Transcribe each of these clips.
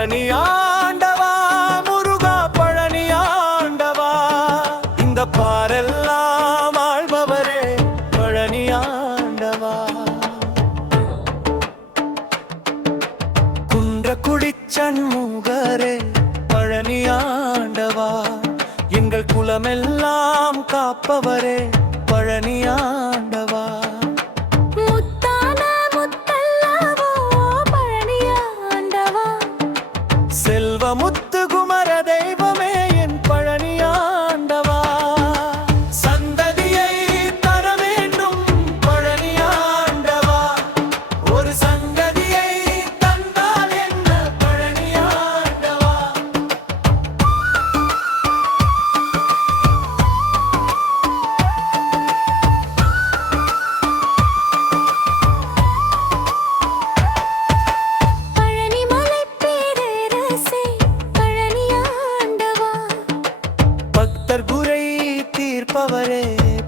பழனியாண்டவா முருகா பழனியாண்டவா இந்த பாரெல்லாம் ஆள்பவரே பழனியாண்டவா குன்றக்குடி சண்முகரே பழனியாண்டவா எங்கள் குலமெல்லாம் காப்பவரே பழனியாண்டவா செல்வமுத்து குமர தெய்வமே என் பழனியாண்டவா சந்ததியை தர வேண்டும் பழனியாண்டவா ஒரு சங்கதியை தந்தால் என்ன பழனியாண்டவா குறை தீர்ப்பவரே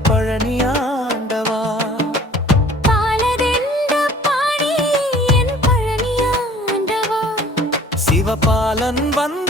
பழனியாண்டவா பாலதென்ற பாணி என் பழனியாண்டவா சிவபாலன் வந்த